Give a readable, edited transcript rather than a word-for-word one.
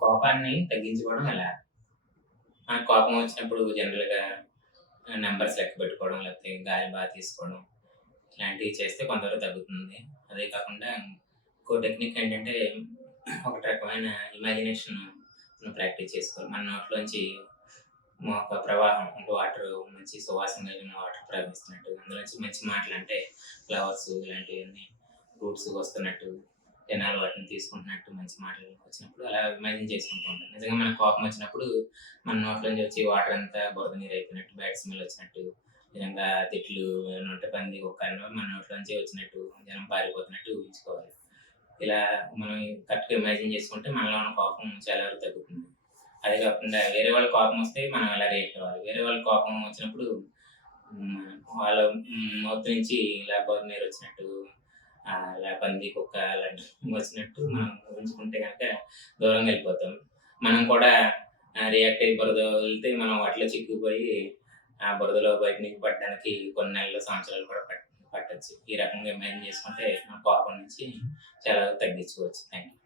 కోపాన్ని తగ్గించుకోవడం ఎలా? మనకు కోపం వచ్చినప్పుడు జనరల్‌గా నంబర్స్ లెక్కపెట్టుకోవడం, లేకపోతే గాలి తీసుకోవడం ఇలాంటివి చేస్తే కొంతవరకు తగ్గుతుంది. అదే కాకుండా ఇంకో టెక్నిక్ ఏంటంటే, ఒక రకమైన ఇమాజినేషన్‌ను ప్రాక్టీస్ చేసుకోవాలి. మన నోట్లోంచి ఒక ప్రవాహం అంటే వాటరు మంచి సువాసన కలిగిన వాటర్ ప్రవహిస్తున్నట్టు, అందులోంచి మంచి మాటలంటే ఫ్లవర్స్ ఇలాంటివన్నీ ఫ్రూట్స్ వస్తున్నట్టు, జనాలు వాటిని తీసుకుంటున్నట్టు మంచి మాటలు వచ్చినప్పుడు అలా ఇమాజిన్ చేసుకుంటూ ఉంటాను. నిజంగా మనకు కోపం వచ్చినప్పుడు మన నోట్లోంచి వచ్చి వాటర్ అంతా బురద నీరు అయిపోయినట్టు, బ్యాడ్ స్మెల్ వచ్చినట్టు, నిజంగా తిట్లు ఏమైనా ఉంటే పంది, కుక్క అనేవి మన నోట్లోంచి వచ్చినట్టు, జనం పారిపోతున్నట్టు ఊహించుకోవాలి. ఇలా మనం కరెక్ట్‌గా ఇమాజిన్ చేసుకుంటే మనలో ఉన్న కోపం చాలా వరకు తగ్గుతుంది. అదే కాకుండా వేరే వాళ్ళ కోపం వస్తే మనం ఎలా రియాక్ట్ అవ్వాలి? వేరే వాళ్ళ కోపం వచ్చినప్పుడు వాళ్ళ నోటి నుంచి ఇలా బురద నీరు వచ్చినట్టు, ఇలా పంది, కుక్క అలాంటివి వచ్చినట్టు మనం ఊహించుకుంటే గనక దూరంగా వెళ్ళిపోతాం. మనం కూడా రియాక్ట్ అయ్యి బురద వదిలితే మనం వాటిలో చిక్కుకుపోయి, ఆ బురదలో బయట నుంచి పడడానికి కొన్ని నెలలు, సంవత్సరాలు కూడా పట్టొచ్చు. ఈ రకంగా ఇమాజిన్ చేసుకుంటే మన కోపం నుంచి చాలా వరకు తగ్గించుకోవచ్చు. Thank you.